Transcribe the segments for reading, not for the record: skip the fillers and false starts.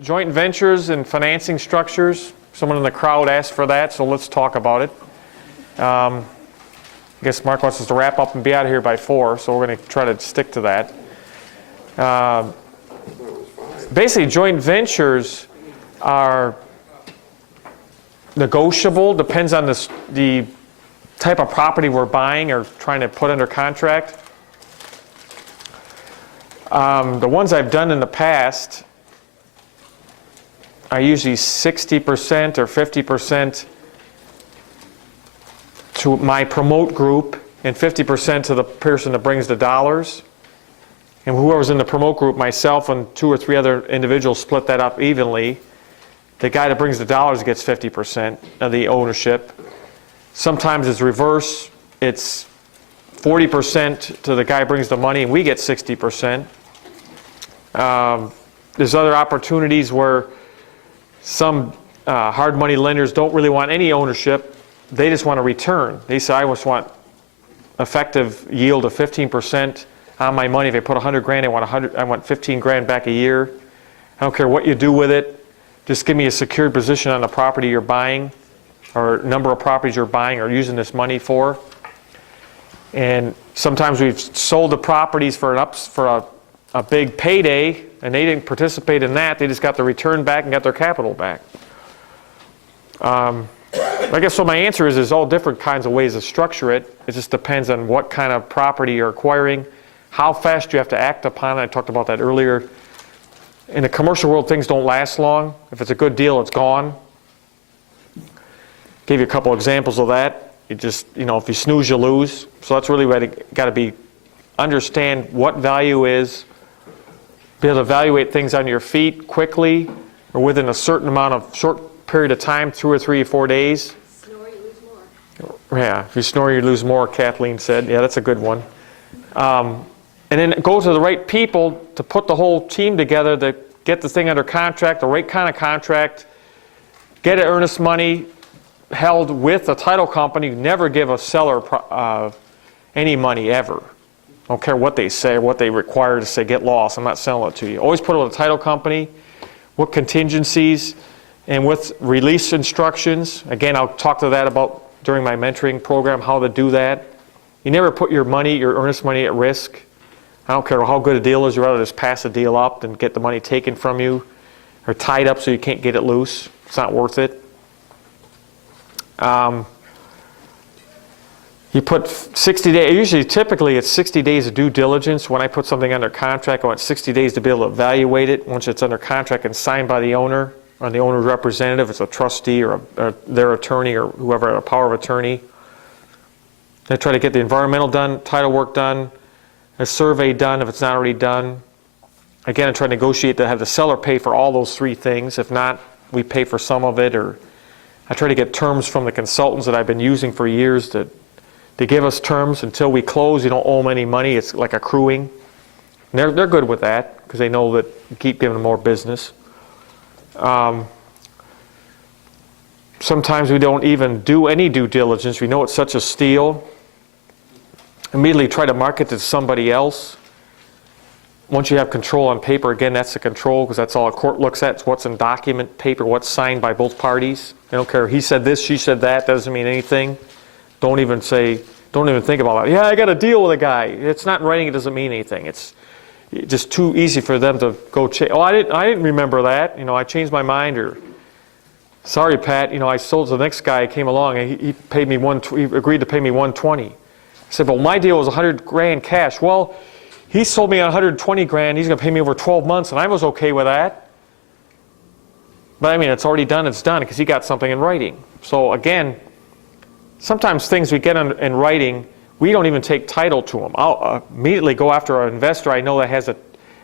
Joint ventures and financing structures. Someone in the crowd asked for that, so let's talk about it. I guess Mark wants us to wrap up and be out of here by 4, so we're going to try to stick to that. Basically, joint ventures are negotiable, depends on the type of property we're buying or trying to put under contract. The ones I've done in the past are usually 60% or 50% to my promote group and 50% to the person that brings the dollars. And whoever's in the promote group, myself and 2 or 3 other individuals, split that up evenly. The guy that brings the dollars gets 50% of the ownership. Sometimes it's reverse. It's 40% to the guy who brings the money and we get 60%. There's other opportunities where some hard money lenders don't really want any ownership. They just want a return. They say, I just want effective yield of 15% on my money. If I put 100 grand, I want 15 grand back a year. I don't care what you do with it. Just give me a secured position on the property you're buying or number of properties you're buying or using this money for. And sometimes we've sold the properties for a big payday, and they didn't participate in that. They just got the return back and got their capital back. I guess so my answer is there's all different kinds of ways to structure it. It just depends on what kind of property you're acquiring, how fast you have to act upon it. I talked about that earlier. In the commercial world, things don't last long. If it's a good deal, it's gone. Gave you a couple examples of that. You just, if you snooze, you lose. So that's really where you got to understand what value is, be able to evaluate things on your feet quickly or within a certain amount of short period of time, 2 or 3 or 4 days. Snore, you lose more. Yeah, if you snore, you lose more, Kathleen said. Yeah, that's a good one. And then go to the right people to put the whole team together to get the thing under contract, the right kind of contract, get it earnest money held with a title company. Never give a seller any money ever. I don't care what they say or what they require to say, get lost. I'm not selling it to you. Always put it with a title company, with contingencies, and with release instructions. Again, I'll talk to that about during my mentoring program, how to do that. You never put your money, your earnest money at risk. I don't care how good a deal is. You'd rather just pass a deal up than get the money taken from you or tied up so you can't get it loose. It's not worth it. You put 60 days, typically it's 60 days of due diligence. When I put something under contract, I want 60 days to be able to evaluate it. Once it's under contract and signed by the owner or the owner's representative, it's a trustee or their attorney or whoever had a power of attorney. I try to get the environmental done, title work done, a survey done if it's not already done. Again, I try to negotiate to have the seller pay for all those 3 things. If not, we pay for some of it. Or I try to get terms from the consultants that I've been using for years to give us terms until we close. You don't owe them any money. It's like accruing. And they're good with that because they know that you keep giving them more business. Sometimes we don't even do any due diligence. We know it's such a steal. Immediately try to market to somebody else. Once you have control on paper, again, that's the control because that's all a court looks at. It's what's in document paper, what's signed by both parties. They don't care. He said this, she said that. Doesn't mean anything. Don't even think about it. Yeah, I got a deal with a guy. It's not in writing. It doesn't mean anything. It's just too easy for them to go change. Oh, I didn't remember that. I changed my mind. Or sorry, Pat. I sold to the next guy. Came along and he paid me he agreed to pay me $120. I said, well, my deal was 100 grand cash. Well, he sold me on 120 grand. He's going to pay me over 12 months, and I was okay with that. But I mean, it's already done. It's done because he got something in writing. So again, sometimes things we get in writing, we don't even take title to them. I'll immediately go after an investor I know that has an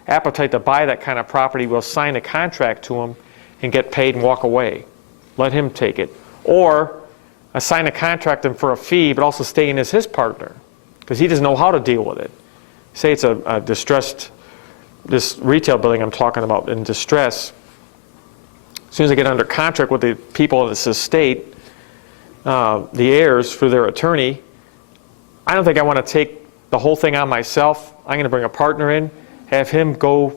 appetite to buy that kind of property. We'll sign a contract to him and get paid and walk away. Let him take it. Or I sign a contract to him for a fee, but also staying as his partner because he doesn't know how to deal with it. Say it's a distressed, this retail building I'm talking about in distress. As soon as I get under contract with the people of this estate, the heirs through their attorney, I don't think I want to take the whole thing on myself. I'm going to bring a partner in, have him go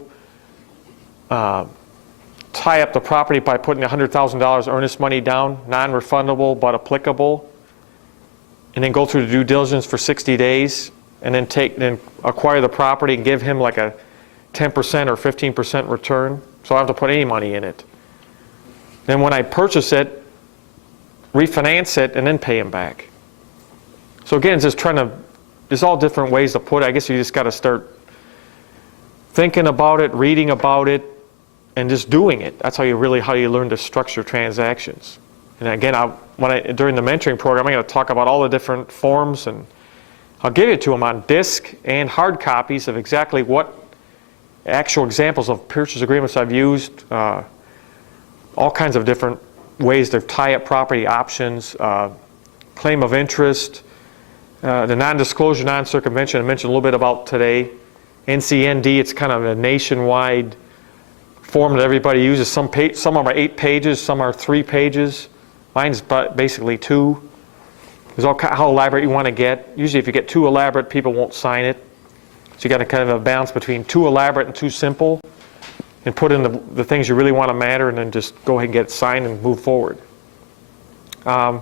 tie up the property by putting $100,000 earnest money down, non-refundable but applicable, and then go through the due diligence for 60 days, and then acquire the property and give him like a 10% or 15% return, so I don't have to put any money in it. Then when I purchase it, refinance it, and then pay him back. So again, just there's all different ways to put it. I guess you just got to start thinking about it, reading about it, and just doing it. That's how you learn to structure transactions. And again, during the mentoring program, I'm going to talk about all the different forms, and I'll give it to them on disc and hard copies of exactly what actual examples of purchase agreements I've used, all kinds of different ways to tie up property options, claim of interest, the non-disclosure, non-circumvention I mentioned a little bit about today. NCND, it's kind of a nationwide form that everybody uses. Some are 8 pages, some are 3 pages. Mine's basically 2. There's how elaborate you want to get. Usually if you get too elaborate, people won't sign it. So you got to kind of have a balance between too elaborate and too simple, and put in the things you really want to matter, and then just go ahead and get it signed and move forward. There's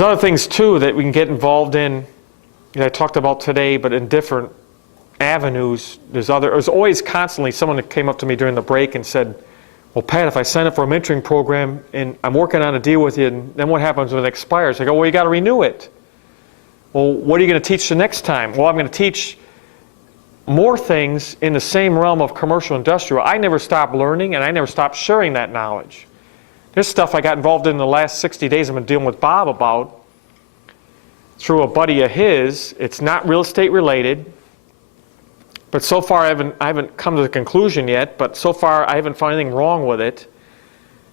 other things too that we can get involved in that I talked about today, but in different avenues. There's always constantly someone that came up to me during the break and said, well, Pat, if I sign up for a mentoring program and I'm working on a deal with you, and then what happens when it expires? I go, well, you got to renew it. Well, what are you going to teach the next time? Well, I'm going to teach more things in the same realm of commercial industrial. I never stopped learning, and I never stopped sharing that knowledge. There's stuff I got involved in the last 60 days I've been dealing with Bob about through a buddy of his. It's not real estate related, but so far I haven't come to the conclusion yet, but so far I haven't found anything wrong with it.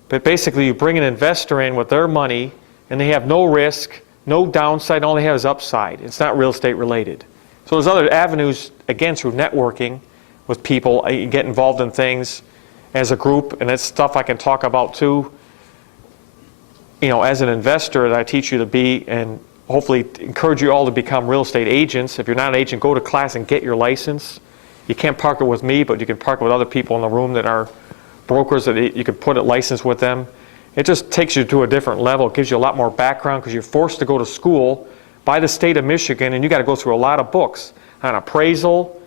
But basically you bring an investor in with their money, and they have no risk, no downside, all they have is upside. It's not real estate related. So there's other avenues, again, through networking with people. You get involved in things as a group, and that's stuff I can talk about too, as an investor that I teach you to be, and hopefully encourage you all to become real estate agents. If you're not an agent, go to class and get your license. You can't park it with me, but you can park it with other people in the room that are brokers that you could put it licensed with them. It just takes you to a different level. It gives you a lot more background because you're forced to go to school by the state of Michigan, and you got to go through a lot of books on appraisal,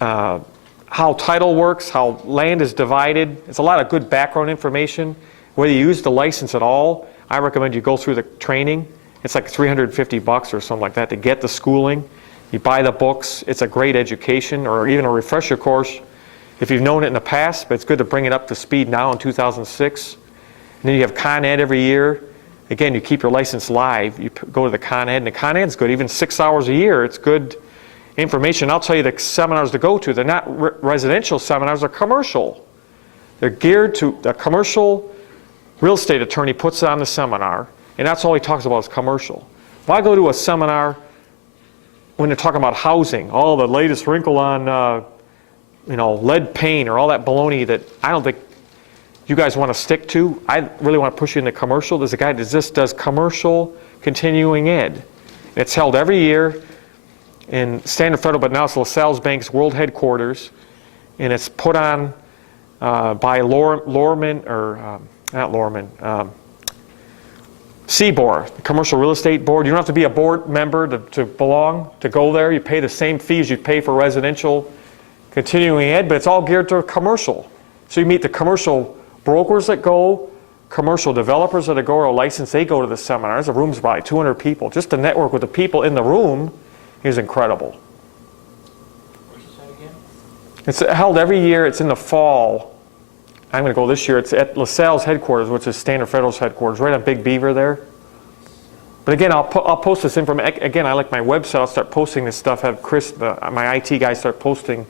how title works, how land is divided. It's a lot of good background information. Whether you use the license at all, I recommend you go through the training. It's like $350 or something like that to get the schooling. You buy the books. It's a great education, or even a refresher course if you've known it in the past, but it's good to bring it up to speed now in 2006. And then you have Con Ed every year. Again, you keep your license live. You go to the Con Ed, and the Con Ed's good. Even 6 hours a year, it's good information. I'll tell you the seminars to go to. They're not residential seminars, they're commercial. They're geared to a commercial real estate attorney puts on the seminar, and that's all he talks about is commercial. Why go to a seminar when they're talking about housing, all the latest wrinkle on lead paint or all that baloney that I don't think you guys want to stick to? I really want to push you into commercial. There's a guy that just does commercial continuing ed. It's held every year in Standard Federal, but now it's LaSalle's Bank's world headquarters, and it's put on by CBOR, the Commercial Real Estate Board. You don't have to be a board member to belong, to go there. You pay the same fees you pay for residential continuing ed, but it's all geared to commercial. So you meet the commercial brokers that go, commercial developers that go or licensed, they go to the seminars. The room's probably 200 people. Just to network with the people in the room is incredible. Where's this at again? It's held every year. It's in the fall. I'm going to go this year. It's at LaSalle's headquarters, which is Standard Federal's headquarters, right on Big Beaver there. But again, I'll post this information. Again, I like my website. I'll start posting this stuff. Have Chris, my IT guy, start posting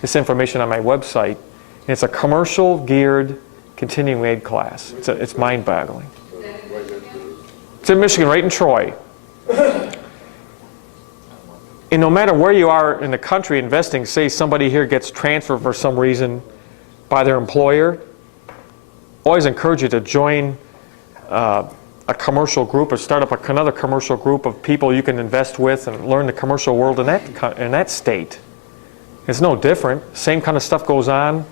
this information on my website. And it's a commercial geared continuing aid class. It's mind-boggling. It's in Michigan, right in Troy. And no matter where you are in the country investing, say somebody here gets transferred for some reason by their employer, always encourage you to join a commercial group or start up another commercial group of people you can invest with and learn the commercial world in that state. It's no different. Same kind of stuff goes on.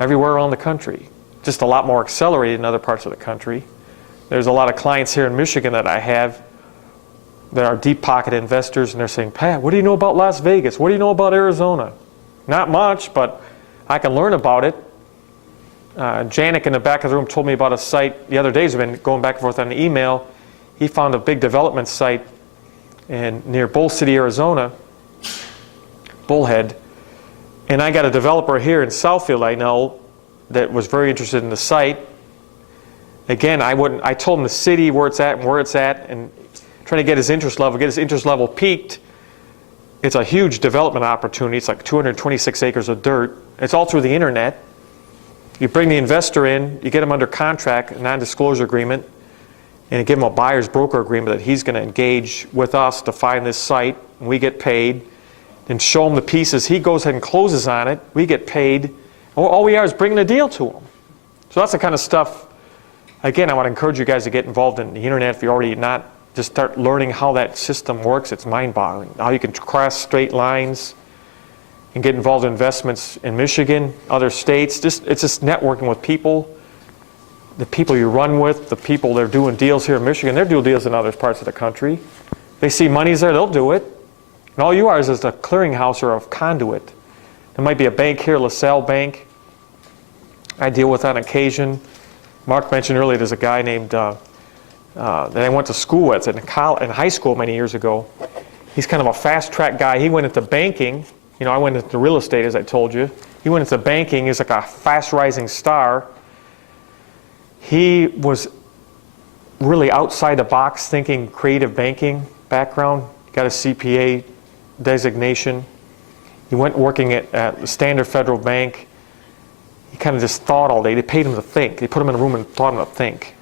everywhere around the country. Just a lot more accelerated in other parts of the country. There's a lot of clients here in Michigan that I have that are deep-pocket investors, and they're saying, Pat, what do you know about Las Vegas? What do you know about Arizona? Not much, but I can learn about it. Janik in the back of the room told me about a site the other day. He's been going back and forth on the email. He found a big development site near Bull City, Arizona, Bullhead. And I got a developer here in Southfield I know that was very interested in the site. Again, I told him the city, where it's at, and trying to get his interest level peaked. It's a huge development opportunity. It's like 226 acres of dirt. It's all through the internet. You bring the investor in, you get him under contract, a non-disclosure agreement, and you give him a buyer's broker agreement that he's going to engage with us to find this site, and we get paid, and show him the pieces. He goes ahead and closes on it. We get paid. All we are is bringing a deal to him. So that's the kind of stuff, again, I want to encourage you guys to get involved in the internet if you're already not. Just start learning how that system works. It's mind-boggling. How you can cross straight lines and get involved in investments in Michigan, other states. It's just networking with people, the people you run with, the people that are doing deals here in Michigan. They're doing deals in other parts of the country. They see money's there, they'll do it. And all you are is a clearinghouse or a conduit. There might be a bank here, LaSalle Bank. I deal with on occasion. Mark mentioned earlier there's a guy named that I went to school with in high school many years ago. He's kind of a fast-track guy. He went into banking. You know, I went into real estate, as I told you. He went into banking. He's like a fast-rising star. He was really outside the box thinking, creative banking background. Got a CPA designation. He went working at the Standard Federal Bank. He kind of just thought all day. They paid him to think. They put him in a room and taught him to think.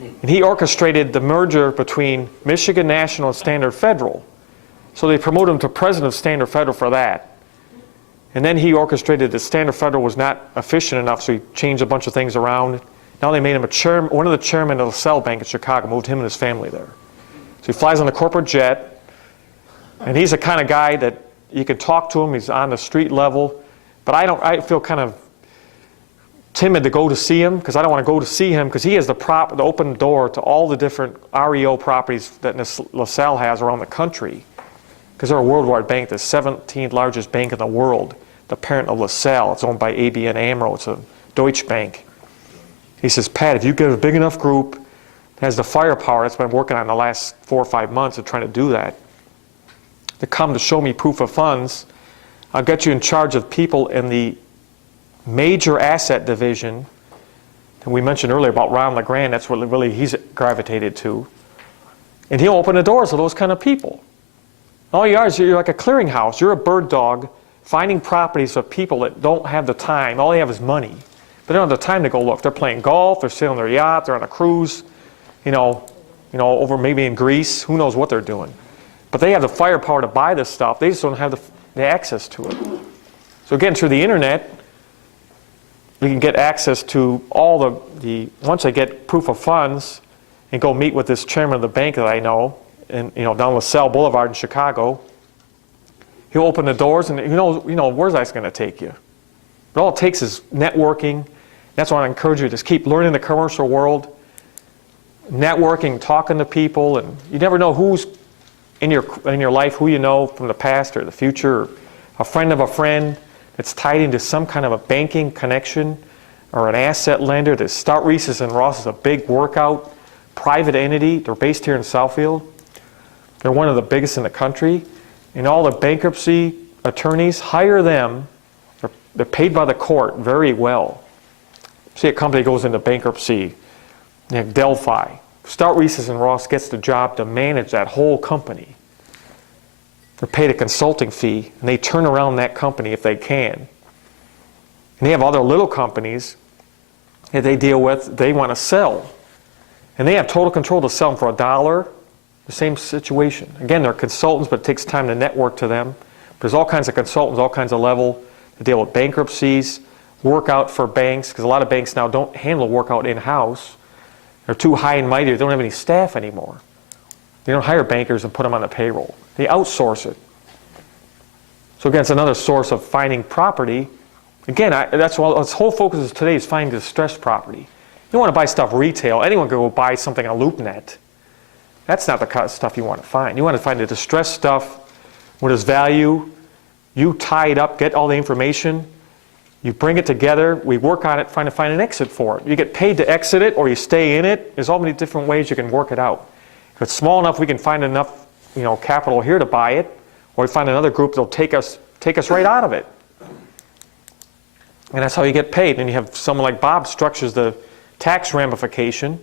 And he orchestrated the merger between Michigan National and Standard Federal. So they promoted him to president of Standard Federal for that. And then he orchestrated that Standard Federal was not efficient enough, so he changed a bunch of things around. Now they made him one of the chairmen of the LaSalle Bank in Chicago, moved him and his family there. So he flies on a corporate jet, and he's the kind of guy that you can talk to him. He's on the street level. But I feel kind of timid to go to see him, because I don't want to go to see him, because he has the open door to all the different REO properties that LaSalle has around the country, because they're a worldwide bank, the 17th largest bank in the world, the parent of LaSalle. It's owned by ABN AMRO. It's a Deutsche Bank. He says, Pat, if you get a big enough group that has the firepower that's been working on the last 4 or 5 months of trying to do that, to come to show me proof of funds, I'll get you in charge of people in the major asset division that we mentioned earlier about Ron LeGrand. That's what really he's gravitated to. And he'll open the doors to those kind of people. All you are is you're like a clearinghouse. You're a bird dog finding properties of people that don't have the time. All they have is money. But they don't have the time to go look. They're playing golf, they're sailing their yacht, they're on a cruise, over maybe in Greece. Who knows what they're doing. But they have the firepower to buy this stuff. They just don't have the access to it. So again, through the internet, you can get access to all once I get proof of funds and go meet with this chairman of the bank that I know, and down LaSalle Boulevard in Chicago, he'll open the doors, and where's that going to take you? But all it takes is networking. That's why I encourage you to just keep learning the commercial world, networking, talking to people, and you never know who's in your life, who you know from the past or the future, or a friend of a friend that's tied into some kind of a banking connection or an asset lender. The Stout Reeses and Ross is a big workout private entity. They're based here in Southfield. They're one of the biggest in the country. And all the bankruptcy attorneys hire them. They're paid by the court very well. See, a company goes into bankruptcy, like Delphi. Stout Reeses and Ross gets the job to manage that whole company. They're paid a consulting fee, and they turn around that company if they can. And they have other little companies that they deal with, they want to sell. And they have total control to sell them for $1, the same situation. Again, they're consultants, but it takes time to network to them. There's all kinds of consultants, all kinds of level to deal with bankruptcies, workout for banks, because a lot of banks now don't handle workout in-house. They're too high and mighty. They don't have any staff anymore. They don't hire bankers and put them on the payroll. They outsource it. So again, it's another source of finding property Again, that's why its whole focus is today is finding distressed property. You don't want to buy stuff retail. Anyone can go buy something on LoopNet. That's not the kind of stuff you want to find. You want to find the distressed stuff where there's value. You tie it up, get all the information. You bring it together. We work on it, trying to find an exit for it. You get paid to exit it, or you stay in it. There's all many different ways you can work it out. If it's small enough, we can find enough, capital here to buy it, or we find another group that'll take us right out of it. And that's how you get paid. And you have someone like Bob structures the tax ramification.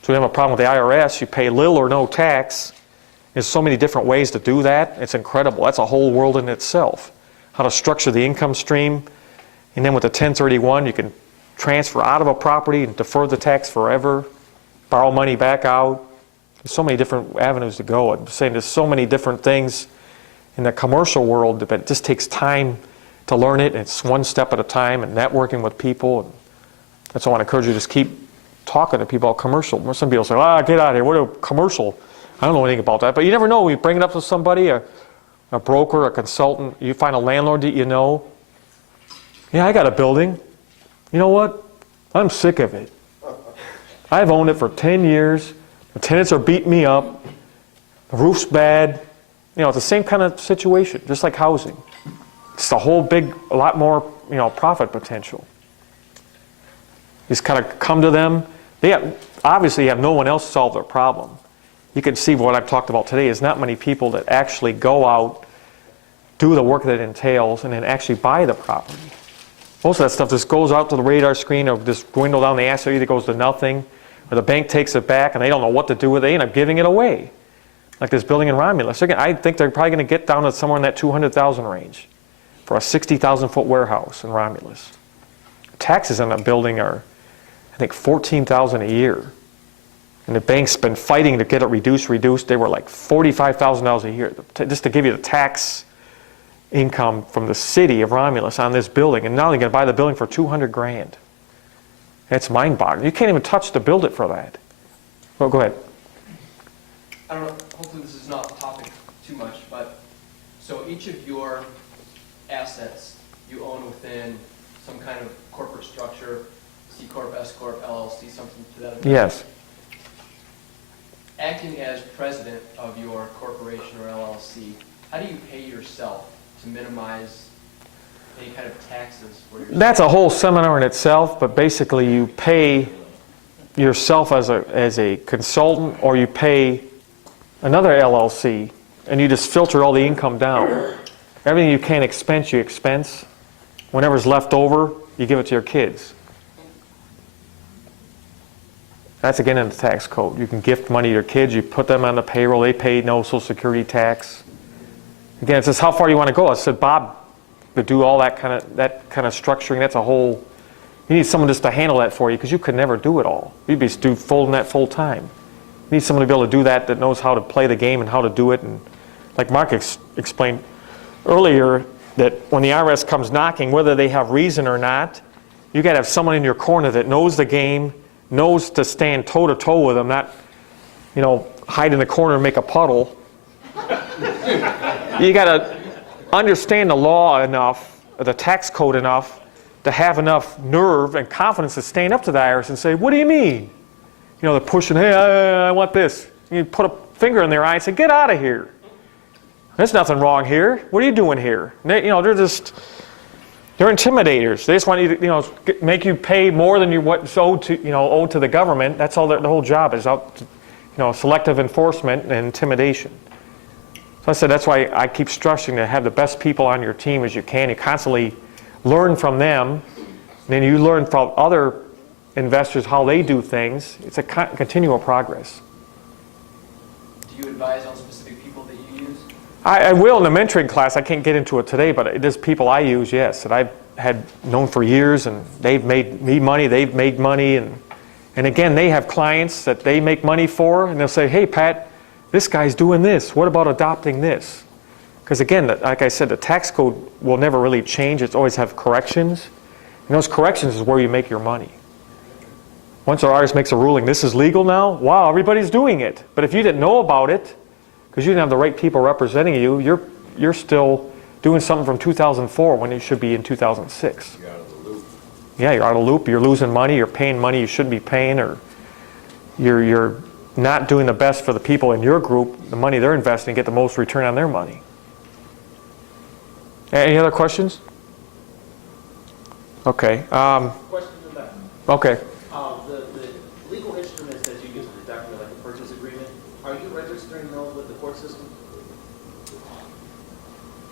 So you have a problem with the IRS. You pay little or no tax. There's so many different ways to do that. It's incredible. That's a whole world in itself. How to structure the income stream. And then with the 1031, you can transfer out of a property and defer the tax forever, borrow money back out. There's so many different avenues to go. I'm saying there's so many different things in the commercial world, but it just takes time to learn it. And it's one step at a time, and networking with people. And that's why I want to encourage you to just keep talking to people about commercial. Some people say, get out of here. What a commercial. I don't know anything about that. But you never know. You bring it up to somebody, a broker, a consultant. You find a landlord that you know. Yeah, I got a building. You know what? I'm sick of it. I've owned it for 10 years. The tenants are beating me up. The roof's bad. It's the same kind of situation, just like housing. It's a whole a lot more, profit potential. You just kind of come to them. They obviously have no one else solve their problem. You can see what I've talked about today is not many people that actually go out, do the work that it entails, and then actually buy the property. Most of that stuff just goes out to the radar screen or just dwindle down the asset, either goes to nothing, or the bank takes it back and they don't know what to do with it. They end up giving it away. Like this building in Romulus. I think they're probably going to get down to somewhere in that 200,000 range for a 60,000 foot warehouse in Romulus. Taxes on that building are, I think, $14,000 a year. And the bank's been fighting to get it reduced. They were like $45,000 a year, just to give you the tax income from the city of Romulus on this building. And now they're going to buy the building for $200,000. That's mind-boggling. You can't even touch to build it for that. Well, go ahead. I don't know, hopefully this is not topic too much, but so each of your assets you own within some kind of corporate structure, C Corp, S Corp, LLC, something to that effect? Yes. Acting as president of your corporation or LLC, how do you pay yourself to minimize any kind of taxes for yourself? That's a whole seminar in itself, but basically you pay yourself as a consultant, or you pay another LLC, and you just filter all the income down. Everything you can't expense, you expense. Whatever's left over, you give it to your kids. That's again in the tax code. You can gift money to your kids, you put them on the payroll, they pay no Social Security tax. Again, it's just how far you want to go. I said Bob to do all that kind of structuring. That's a whole, you need someone just to handle that for you, because you could never do it all. You'd be folding that full time. You need someone to be able to do that knows how to play the game and how to do it. And like Mark explained earlier, that when the IRS comes knocking, whether they have reason or not, you got to have someone in your corner that knows the game, knows to stand toe-to-toe with them, not, hide in the corner and make a puddle. You got to understand the law enough, or the tax code enough, to have enough nerve and confidence to stand up to the IRS and say, what do you mean? They're pushing, hey, I want this. You put a finger in their eye and say, get out of here. There's nothing wrong here. What are you doing here? And they're intimidators. They just want you to, make you pay more than what's owed to the government. That's all the whole job is, selective enforcement and intimidation. So I said that's why I keep stressing to have the best people on your team as you can. You constantly learn from them, and then you learn from other investors how they do things. It's a continual progress. Do you advise on specific people that you use? I will in the mentoring class. I can't get into it today, but there's people I use, yes, that I've had known for years, and they've made me money, they've made money, and again, they have clients that they make money for, and they'll say, hey, Pat, this guy's doing this. What about adopting this? Because again, like I said, the tax code will never really change. It's always have corrections, and those corrections is where you make your money. Once our IRS makes a ruling, this is legal now, wow, everybody's doing it. But if you didn't know about it, because you didn't have the right people representing you, you're still doing something from 2004 when it should be in 2006. You're out of the loop. Yeah, you're out of the loop, you're losing money, you're paying money you shouldn't be paying, or you're not doing the best for the people in your group, the money they're investing, get the most return on their money. Any other questions? Okay. Question to that. Okay. The legal instruments that you use to document like a purchase agreement, are you registering those with the court system?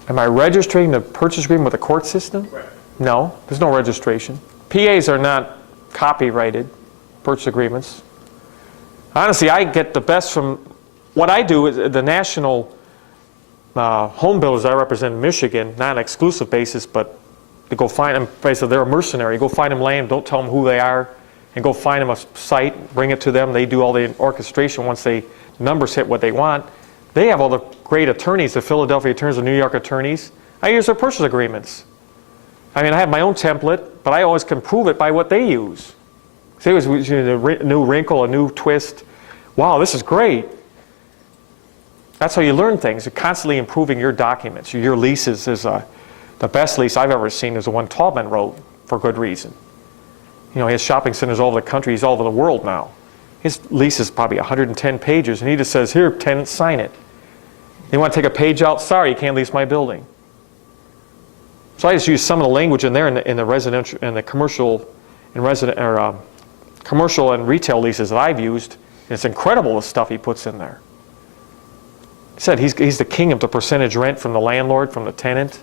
Am I registering the purchase agreement with the court system? Right. No, there's no registration. PAs are not copyrighted purchase agreements. Honestly, I get the best from what I do is the national home builders I represent in Michigan, not on an exclusive basis, but to go find them, basically they're a mercenary. Go find them land, don't tell them who they are, and go find them a site, bring it to them. They do all the orchestration once the numbers hit what they want. They have all the great attorneys, the Philadelphia attorneys, the New York attorneys. I use their purchase agreements. I mean, I have my own template, but I always can prove it by what they use. Say it was a new wrinkle, a new twist. Wow, this is great. That's how you learn things. You're constantly improving your documents. Your leases is the best lease I've ever seen is the one Taubman wrote for good reason. You know, he has shopping centers all over the country. He's all over the world now. His lease is probably 110 pages, and he just says, here, tenants, sign it. They want to take a page out? Sorry, you can't lease my building. So I just use some of the language in there in the residential and the commercial and commercial and retail leases that I've used. And it's incredible the stuff he puts in there. He said he's the king of the percentage rent from the landlord, from the tenant.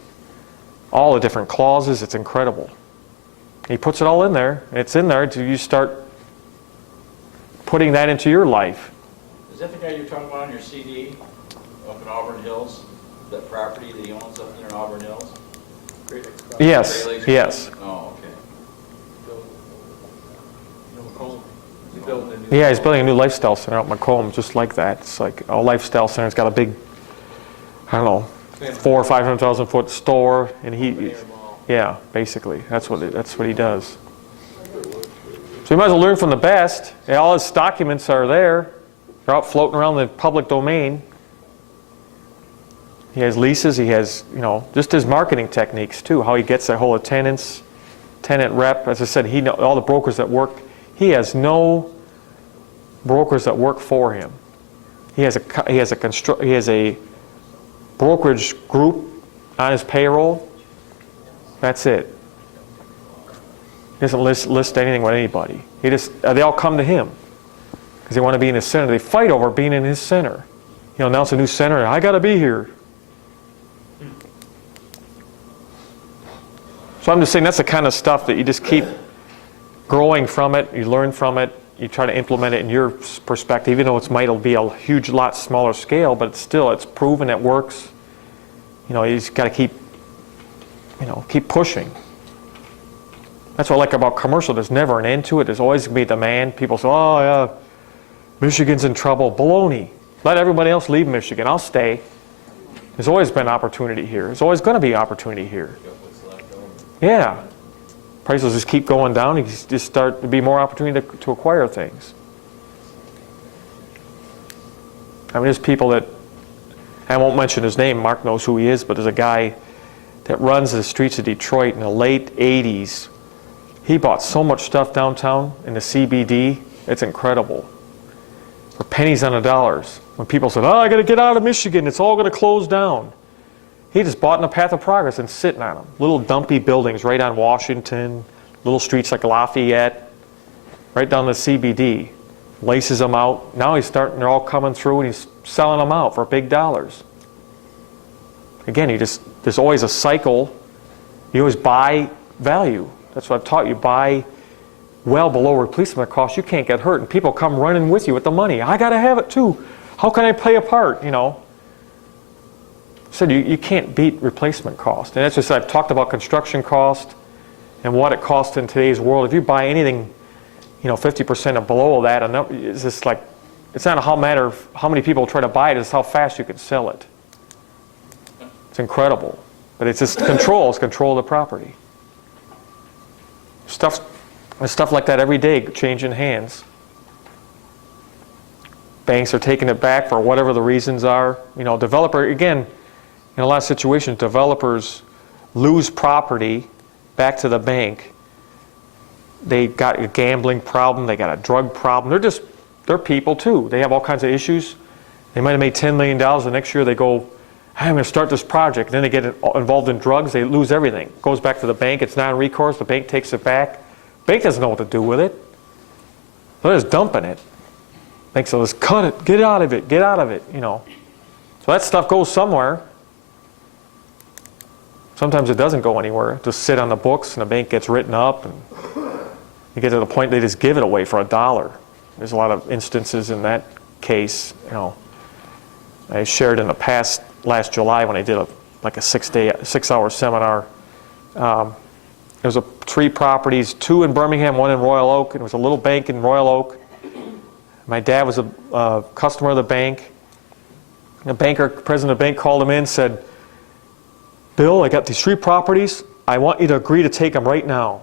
All the different clauses, it's incredible. He puts it all in there, and it's in there until you start putting that into your life. Is that the guy you're talking about on your CD up in Auburn Hills? That property that he owns up there in Auburn Hills? Yes, Great Lakes? yes. Oh, okay. Yeah, he's building a new lifestyle center out in Macomb, just like that. It's like a lifestyle center. It's got a big, I don't know, 400,000 or 500,000 foot store, and yeah, basically, that's what he does. So you might as well learn from the best. And all his documents are there. They're out floating around the public domain. He has leases. He has, just his marketing techniques too. How he gets a hold of tenants, tenant rep. As I said, all the brokers that work. He has no brokers that work for him. He has a brokerage group on his payroll. That's it. He doesn't list anything with anybody. They all come to him because they want to be in his center. They fight over being in his center. He'll announce a new center. I got to be here. So I'm just saying that's the kind of stuff that you just keep growing from it. You learn from it. You try to implement it in your perspective, even though it might be a huge lot smaller scale, but it's proven it works. You just got to keep pushing. That's what I like about commercial. There's never an end to it. There's always going to be demand. People say, oh, yeah, Michigan's in trouble. Baloney. Let everybody else leave Michigan. I'll stay. There's always been opportunity here. There's always going to be opportunity here. Yeah. Prices just keep going down. You just start to be more opportunity to acquire things. I mean, there's people that, I won't mention his name, Mark knows who he is, but there's a guy that runs the streets of Detroit in the late 80s. He bought so much stuff downtown in the CBD, it's incredible. For pennies on the dollars. When people said, oh, I got to get out of Michigan, it's all going to close down. He just bought in the path of progress and sitting on them. Little dumpy buildings right on Washington, little streets like Lafayette, right down the CBD. Laces them out. Now they're all coming through and he's selling them out for big dollars. Again, there's always a cycle. You always buy value. That's what I've taught you. Buy well below replacement cost. You can't get hurt. And people come running with you with the money. I got to have it too. How can I play a part, Said you can't beat replacement cost. And that's just, I've talked about construction cost and what it costs in today's world. If you buy anything, 50% or below that, it's just like, it's not a matter of how many people try to buy it, it's how fast you can sell it. It's incredible. But it's just control of the property. Stuff like that every day changing hands. Banks are taking it back for whatever the reasons are. Developer, again, In a lot of situations, developers lose property back to the bank. They got a gambling problem, they got a drug problem. They're people too. They have all kinds of issues. They might have made $10 million, the next year they go, hey, I'm going to start this project. And then they get involved in drugs, they lose everything. Goes back to the bank, it's non-recourse, the bank takes it back. Bank doesn't know what to do with it. They're just dumping it. Bank says, cut it, get out of it, get out of it, you know. So that stuff goes somewhere. Sometimes it doesn't go anywhere. Just sit on the books and the bank gets written up and you get to the point they just give it away for $1. There's a lot of instances in that case, you know. I shared in the past last July when I did a 6-hour seminar. There was 3 properties, 2 in Birmingham, 1 in Royal Oak, and it was a little bank in Royal Oak. My dad was a customer of the bank. The president of the bank called him in and said, Bill, I got these 3 properties. I want you to agree to take them right now.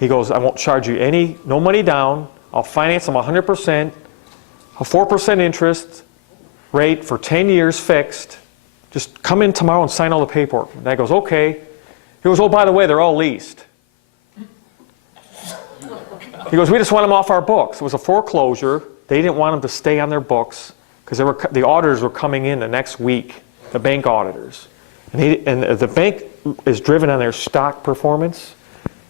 He goes, I won't charge you no money down. I'll finance them 100%, a 4% interest rate for 10 years fixed. Just come in tomorrow and sign all the paperwork. And Dad goes, okay. He goes, oh, by the way, they're all leased. He goes, we just want them off our books. It was a foreclosure. They didn't want them to stay on their books because the auditors were coming in the next week, the bank auditors. And the bank is driven on their stock performance.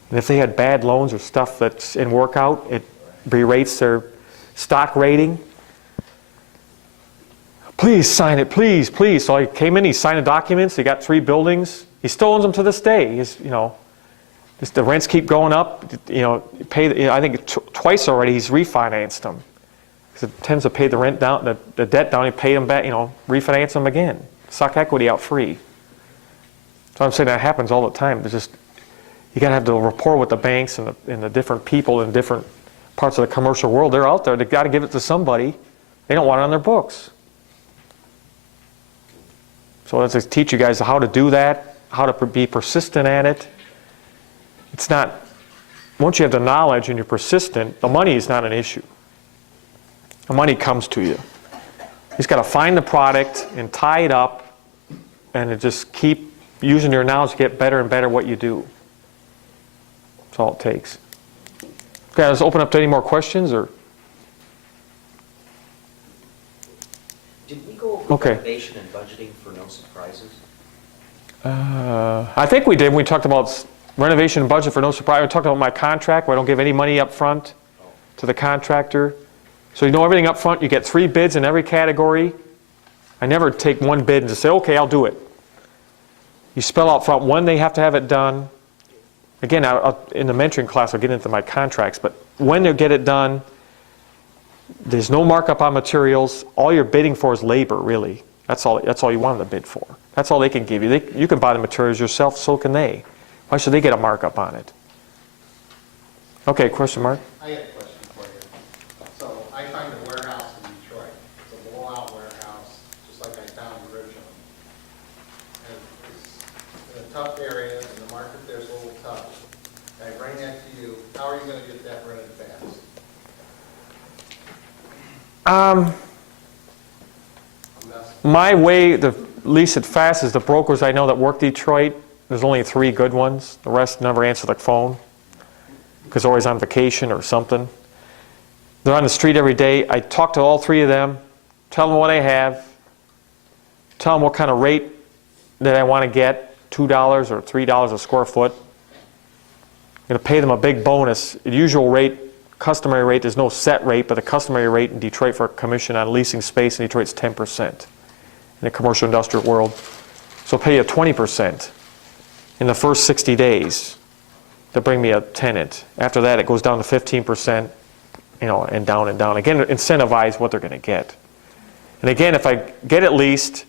And if they had bad loans or stuff that's in workout, it berates their stock rating. Please sign it, please, please. So I came in, he signed the documents, he got 3 buildings. He still owns them to this day. The rents keep going up. I think twice already he's refinanced them. Because it tends to pay the rent down, the debt down, he paid them back, refinance them again. Suck equity out free. So I'm saying that happens all the time. You got to have the rapport with the banks and the different people in different parts of the commercial world. They're out there. They've got to give it to somebody. They don't want it on their books. So let's just teach you guys how to do that, how to be persistent at it. It's not, once you have the knowledge and you're persistent, the money is not an issue. The money comes to you. You just got to find the product and tie it up and just keep using your knowledge to get better and better what you do. That's all it takes. Okay, let's open up to any more questions or. Did we go over Okay. renovation and budgeting for no surprises? I think we did. We talked about renovation and budget for no surprise. We talked about my contract where I don't give any money up front to the contractor. So you know everything up front. You get 3 bids in every category. I never take one bid and just say, okay, I'll do it. You spell out front when they have to have it done. Again, in the mentoring class, I'll get into my contracts, but when they get it done, there's no markup on materials. All you're bidding for is labor, really. That's all you want them to bid for. That's all they can give you. You can buy the materials yourself, so can they. Why should they get a markup on it? Okay, question mark? I have a question for you. So I find a warehouse in Detroit. It's a blowout warehouse, just like I found originally. And it's in a tough area, and the market there's a little tough. And I bring that to you, how are you gonna get that rented fast? I'm asking. My way to lease it fast is the brokers I know that work Detroit. There's only 3 good ones. The rest never answer the phone because they're always on vacation or something. They're on the street every day. I talk to all 3 of them, tell them what I have, tell them what kind of rate that I want to get, $2 or $3 a square foot. I'm going to pay them a big bonus. The usual rate, customary rate, there's no set rate, but the customary rate in Detroit for a commission on leasing space in Detroit is 10% in the commercial industrial world. So I'll pay you 20% in the first 60 days to bring me a tenant. After that, it goes down to 15%, and down and down. Again, incentivize what they're going to get. And again, if I get it leased,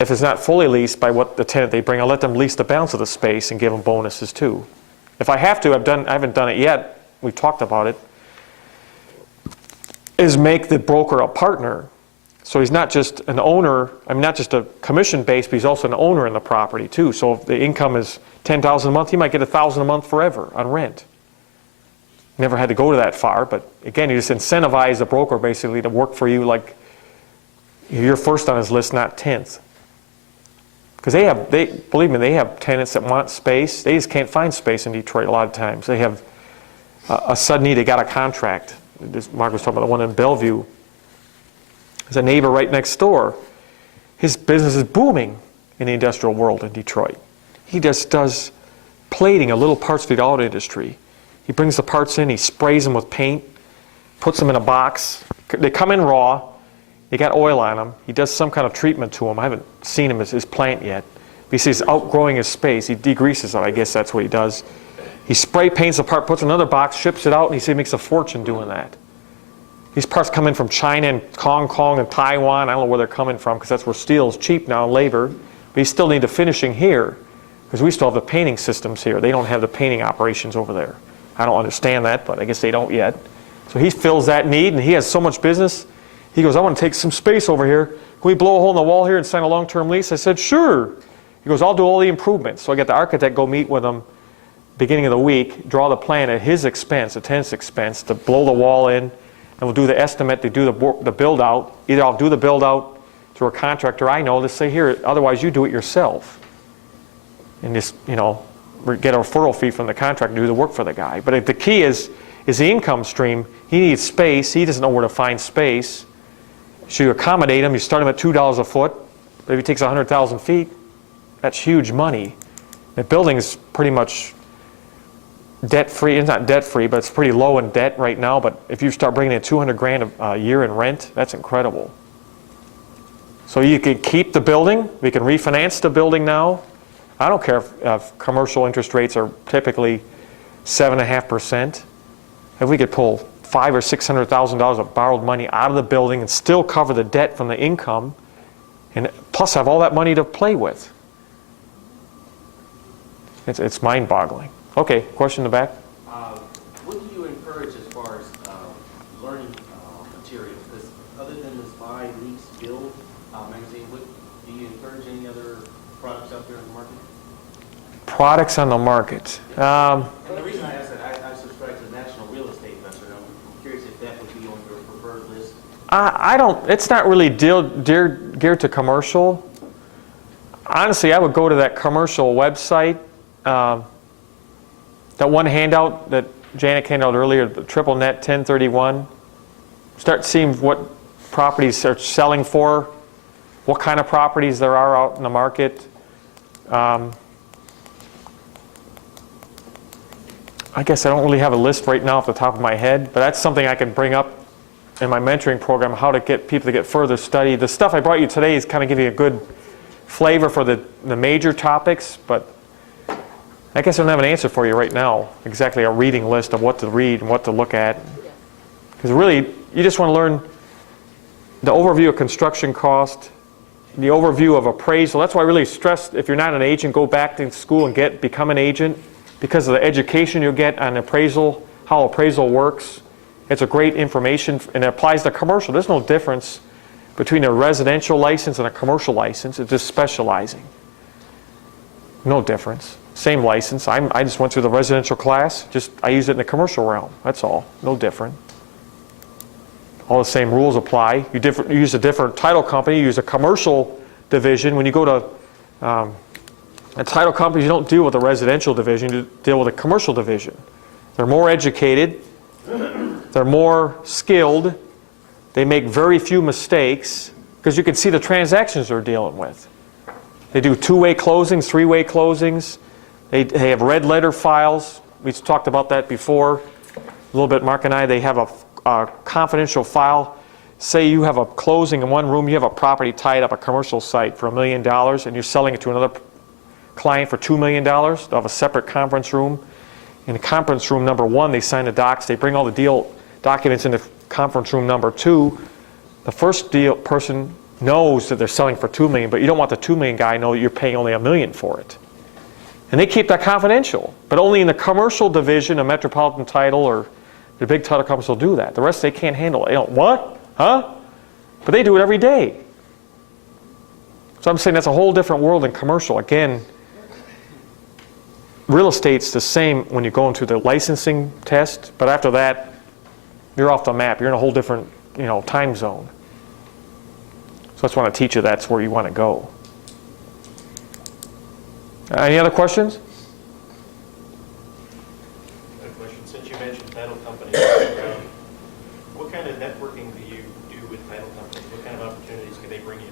if it's not fully leased by what the tenant they bring, I'll let them lease the balance of the space and give them bonuses too. If I have to, I haven't done it yet, we've talked about it, is make the broker a partner. So he's not just an owner, not just a commission base, but he's also an owner in the property too. So if the income is $10,000 a month, he might get $1,000 a month forever on rent. Never had to go to that far, but again, you just incentivize the broker basically to work for you like, you're first on his list, not 10th. Because believe me, they have tenants that want space. They just can't find space in Detroit a lot of times. They have a sudden need. They got a contract. Mark was talking about the one in Bellevue. There's a neighbor right next door. His business is booming in the industrial world in Detroit. He just does plating of little parts for the auto industry. He brings the parts in, he sprays them with paint, puts them in a box. They come in raw. They got oil on them. He does some kind of treatment to them. I haven't seen him at his plant yet. He says outgrowing his space. He degreases it. I guess that's what he does. He spray paints the part, puts it in another box, ships it out, and he says he makes a fortune doing that. These parts come in from China and Hong Kong and Taiwan. I don't know where they're coming from because that's where steel is cheap now and labor. But you still need the finishing here because we still have the painting systems here. They don't have the painting operations over there. I don't understand that, but I guess they don't yet. So he fills that need, and he has so much business. He goes, I want to take some space over here. Can we blow a hole in the wall here and sign a long-term lease? I said, sure. He goes, I'll do all the improvements. So I got the architect go meet with him beginning of the week, draw the plan at his expense, the tenant's expense, to blow the wall in, and we'll do the estimate to do the build-out. Either I'll do the build-out through a contractor I know, let's say here, otherwise you do it yourself. And just, you know, get a referral fee from the contractor to do the work for the guy. But the key is the income stream. He needs space. He doesn't know where to find space. So you accommodate him. You start him at $2 a foot. But if he takes 100,000 feet, that's huge money. The building is pretty much debt-free. It's not debt-free, but it's pretty low in debt right now. But if you start bringing in 200 grand a year in rent, that's incredible. So you can keep the building. We can refinance the building now. I don't care if commercial interest rates are typically 7.5%. If we could pull $500,000 or $600,000 of borrowed money out of the building and still cover the debt from the income, and plus have all that money to play with, it's mind-boggling. Okay, question in the back. What do you encourage as far as learning materials? Because other than this buy, lease, build magazine, what do you encourage any other products out there in the market? Products on the market. And the reason I ask that, I subscribe to the National Real Estate Investor, and I'm curious if that would be on your preferred list. I don't. It's not really geared to commercial. Honestly, I would go to that commercial website. That one handout that Janet handed out earlier, the triple net 1031. Start seeing what properties are selling for, what kind of properties there are out in the market. I guess I don't really have a list right now off the top of my head, but that's something I can bring up in my mentoring program, how to get people to get further study. The stuff I brought you today is kind of giving you a good flavor for the major topics, but I guess I don't have an answer for you right now, exactly a reading list of what to read and what to look at. Because really, you just want to learn the overview of construction cost, the overview of appraisal. That's why I really stress, if you're not an agent, go back to school and become an agent, because of the education you'll get on appraisal, how appraisal works. It's a great information, and it applies to commercial. There's no difference between a residential license and a commercial license. It's just specializing. No difference. Same license. I just went through the residential class. I use it in the commercial realm. That's all. No different. All the same rules apply. You use a different title company. You use a commercial division. When you go to a title company, you don't deal with a residential division. You deal with a commercial division. They're more educated. They're more skilled. They make very few mistakes because you can see the transactions they're dealing with. They do two-way closings, three-way closings. They have red letter files. We talked about that before a little bit, Mark and I. They have a confidential file. Say you have a closing in one room, you have a property tied up, a commercial site for $1 million, and you're selling it to another client for $2 million. They'll have a separate conference room. In the conference room number 1, they sign the docs. They bring all the deal documents into conference room number 2. The first deal person knows that they're selling for $2 million, but you don't want the $2 million guy to know that you're paying only $1 million for it. And they keep that confidential, but only in the commercial division of Metropolitan Title or the big title companies will do that. The rest they can't handle it. You know, what? Huh? But they do it every day. So I'm saying that's a whole different world than commercial. Again, real estate's the same when you go into the licensing test, but after that, you're off the map. You're in a whole different, time zone. So So I just want to teach you that's where you want to go. Any other questions? A question, since you mentioned title companies, what kind of networking do you do with title companies? What kind of opportunities can they bring you?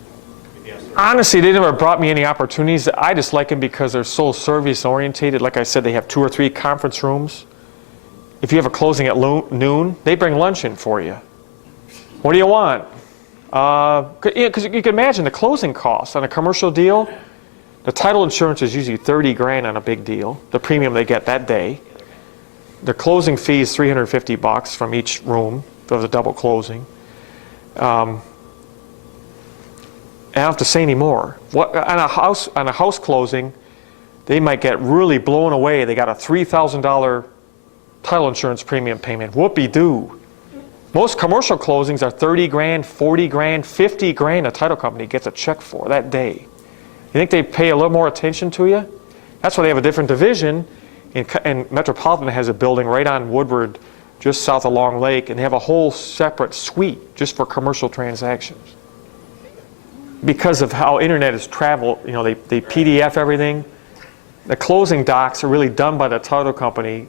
If you ask them? Honestly, they never brought me any opportunities. I just like them because they're so service orientated. Like I said, they have 2 or 3 conference rooms. If you have a closing at noon, they bring lunch in for you. What do you want? Because you can imagine the closing costs on a commercial deal. The title insurance is usually $30,000 on a big deal, the premium they get that day. The closing fee is $350 from each room for the double closing. I don't have to say any more. On a house closing, they might get really blown away. They got a $3,000 title insurance premium payment. Whoopee-doo. Most commercial closings are $30,000, $40,000, $50,000 a title company gets a check for that day. You think they pay a little more attention to you? That's why they have a different division. And Metropolitan has a building right on Woodward, just south of Long Lake, and they have a whole separate suite just for commercial transactions. Because of how internet is traveled, you know, they PDF everything. The closing docs are really done by the title company.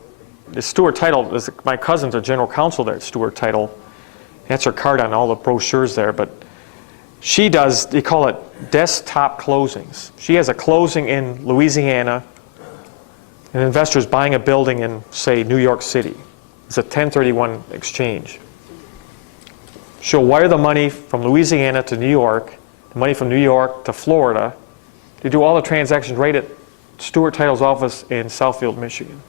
The Stewart Title, my cousin's a general counsel there at Stewart Title. That's her card on all the brochures there, but she does, they call it desktop closings. She has a closing in Louisiana. An investor is buying a building in, say, New York City. It's a 1031 exchange. She'll wire the money from Louisiana to New York, the money from New York to Florida. They do all the transactions right at Stewart Title's office in Southfield, Michigan.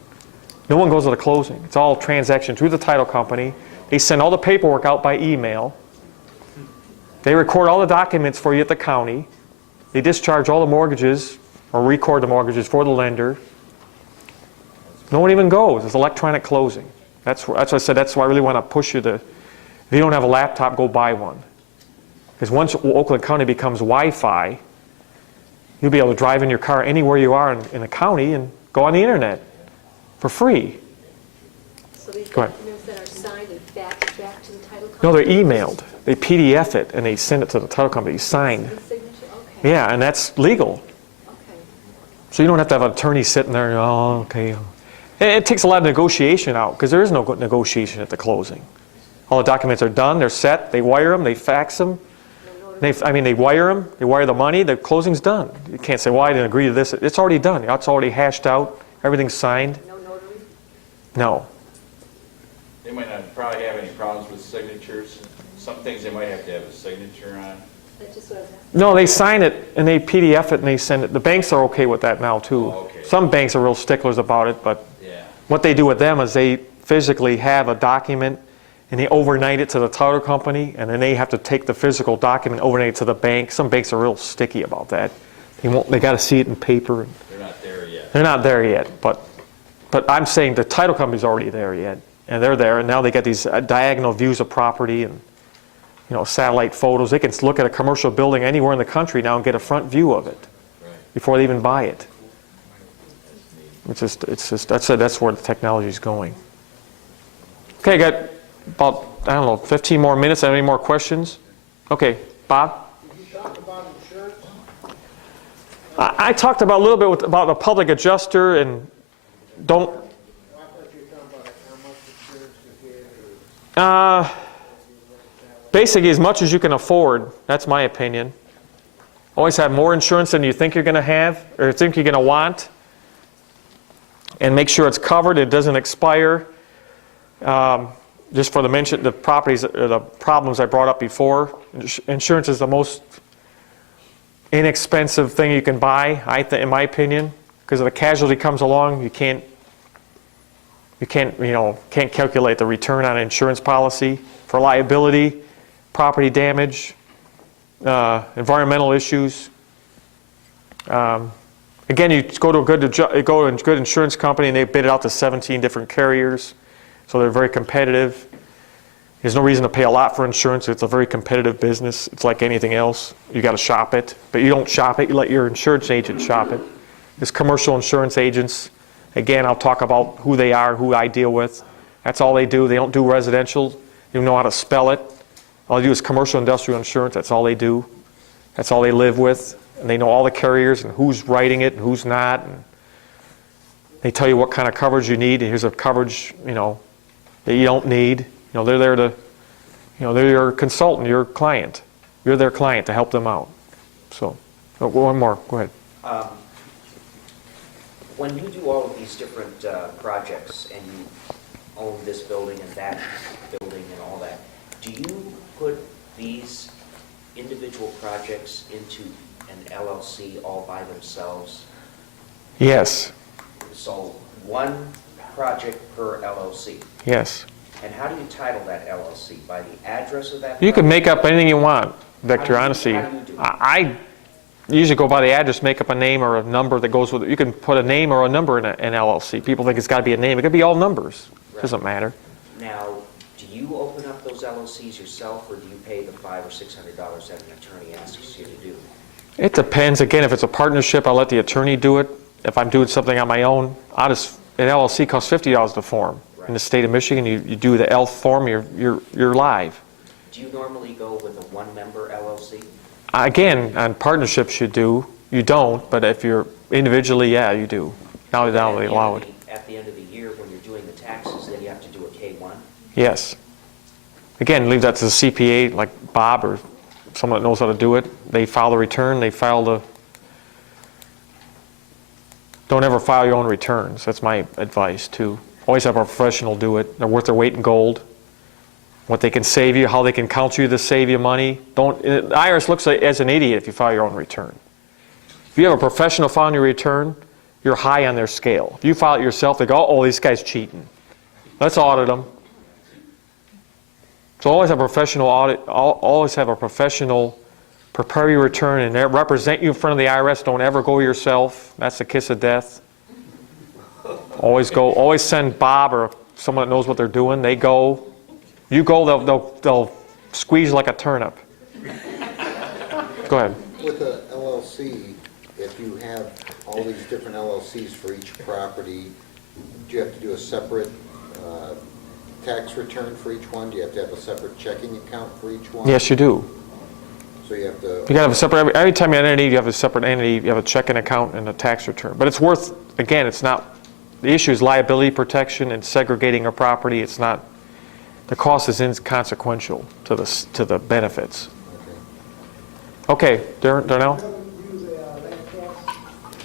No one goes to the closing. It's all transaction through the title company. They send all the paperwork out by email. They record all the documents for you at the county. They discharge all the mortgages or record the mortgages for the lender. No one even goes. It's electronic closing. That's what I said. That's why I really want to push you to, if you don't have a laptop, go buy one. Because once Oakland County becomes Wi-Fi, you'll be able to drive in your car anywhere you are in the county and go on the internet for free. So these Go ahead. documents that are signed and faxed back to the title company? No, they're emailed. They PDF it and they send it to the title company, signed. The signature, okay. Yeah, and that's legal. Okay. So you don't have to have an attorney sitting there, oh, okay. And it takes a lot of negotiation out, because there is no negotiation at the closing. All the documents are done, they're set, they wire them, they fax them. They wire them, they wire the money, the closing's done. You can't say, well, I didn't agree to this. It's already done. It's already hashed out. Everything's signed. No notary? No. They might not probably have any problems with signatures. Some things they might have to have a signature on. That's just what I was asking. No, they sign it and they PDF it and they send it. The banks are okay with that now too. Oh, okay. Some banks are real sticklers about it, but Yeah. what they do with them is they physically have a document and they overnight it to the title company, and then they have to take the physical document, overnight it to the bank. Some banks are real sticky about that. They got to see it in paper. They're not there yet. They're not there yet, but I'm saying the title company's already there yet, and they're there, and now they get these diagonal views of property and satellite photos. They can look at a commercial building anywhere in the country now and get a front view of it Right. before they even buy it. That's neat. It's just that's where the technology is going. Okay, got about, I don't know, 15 more minutes. Any more questions? Okay, Bob? Did you talk about insurance? I talked about a little bit about the public adjuster and don't. I thought you were talking about how much insurance you get or. Basically, as much as you can afford. That's my opinion. Always have more insurance than you think you're going to have or think you're going to want. And make sure it's covered, it doesn't expire. Just for the properties, the problems I brought up before. Insurance is the most inexpensive thing you can buy, in my opinion, because if a casualty comes along, you can't calculate the return on an insurance policy for liability, property damage, environmental issues. Again, you go to a good insurance company and they bid it out to 17 different carriers, so they're very competitive. There's no reason to pay a lot for insurance. It's a very competitive business. It's like anything else. You got to shop it, but you don't shop it. You let your insurance agent shop it. There's commercial insurance agents. Again, I'll talk about who they are, who I deal with. That's all they do. They don't do residential. They don't know how to spell it. All they do is commercial industrial insurance. That's all they do. That's all they live with. And they know all the carriers and who's writing it and who's not. And they tell you what kind of coverage you need. And here's a coverage, that you don't need. They're there to, they're your consultant, your client. You're their client to help them out. So, one more. Go ahead. When you do all of these different projects and you own this building and that building and all that, do you put these individual projects into an LLC all by themselves? Yes. So one project per LLC. Yes. And how do you title that LLC? By the address of that? You can make up anything you want, How Victor, honestly. do you do it? I usually go by the address, make up a name or a number that goes with it. You can put a name or a number in an LLC. People think it's got to be a name. It could be all numbers. It doesn't matter. Now, do you open up those LLCs yourself, or do you pay the $500 or $600 that an attorney asks you to do? It depends. Again, if it's a partnership, I'll let the attorney do it. If I'm doing something on my own, an LLC costs $50 to form. Right. In the state of Michigan, you do the L form, you're live. Do you normally go with a one-member LLC? Again, on partnerships you do. You don't, but if you're individually, yeah, you do. Now they allow it. At the end of the year, when you're doing the taxes, then you have to do a K-1? Yes. Again, leave that to the CPA, like Bob or someone that knows how to do it. They file the return, don't ever file your own returns. That's my advice, too. Always have a professional do it. They're worth their weight in gold. What they can save you, how they can count you to save you money. The IRS looks as an idiot if you file your own return. If you have a professional filing your return, you're high on their scale. If you file it yourself, they go, oh, this guy's cheating. Let's audit them. So always have a professional audit, always have a professional prepare your return and they represent you in front of the IRS. Don't ever go yourself. That's the kiss of death. Always send Bob or someone that knows what they're doing. They go. You go, they'll squeeze like a turnip. Go ahead. With a LLC, if you have all these different LLCs for each property, do you have to do a separate tax return for each one? Do you have to have a separate checking account for each one? Yes, you do. So you have to... You got to have a separate, every time you have an entity, you have a separate entity, you have a checking account and a tax return. But it's worth, again, it's not, the issue is liability protection and segregating a property. It's not, the cost is inconsequential to the benefits. Okay, Darnell?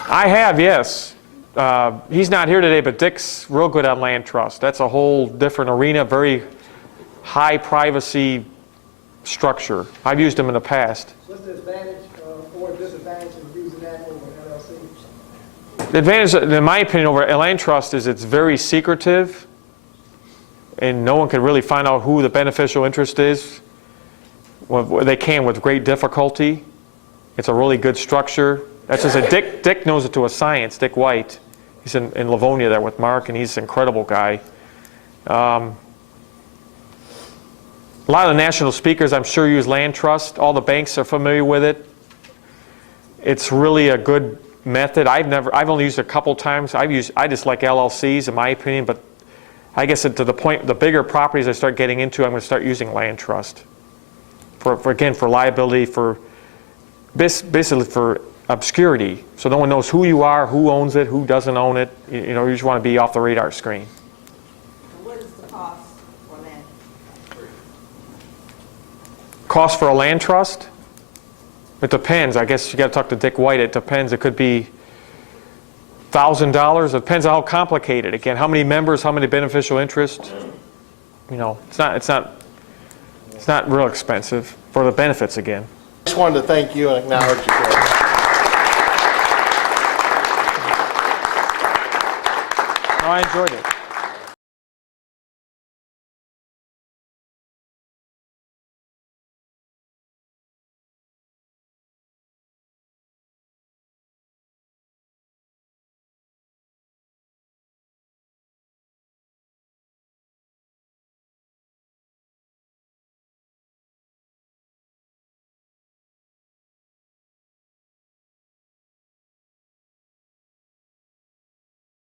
I have, yes. He's not here today, but Dick's real good on land trust. That's a whole different arena, very high privacy structure. I've used them in the past. What's the advantage or disadvantage of using that over LLC? The advantage, in my opinion, over a land trust is it's very secretive, and no one can really find out who the beneficial interest is. Well, they can with great difficulty. It's a really good structure. That's just Dick knows it to a science. Dick White, he's in Livonia there with Mark, and he's an incredible guy. A lot of the national speakers, I'm sure, use land trust. All the banks are familiar with it. It's really a good method. I've only used it a couple times. I just like LLCs, in my opinion, but I guess to the point, the bigger properties I start getting into, I'm going to start using land trust. Again, for liability, basically for obscurity, so no one knows who you are, who owns it, who doesn't own it. You just want to be off the radar screen. What is the cost for land? Cost for a land trust? It depends. I guess you got to talk to Dick White. It depends. It could be $1,000. It depends on how complicated. Again, how many members, how many beneficial interests. It's not real expensive for the benefits again. I just wanted to thank you and acknowledge you. No, I enjoyed it.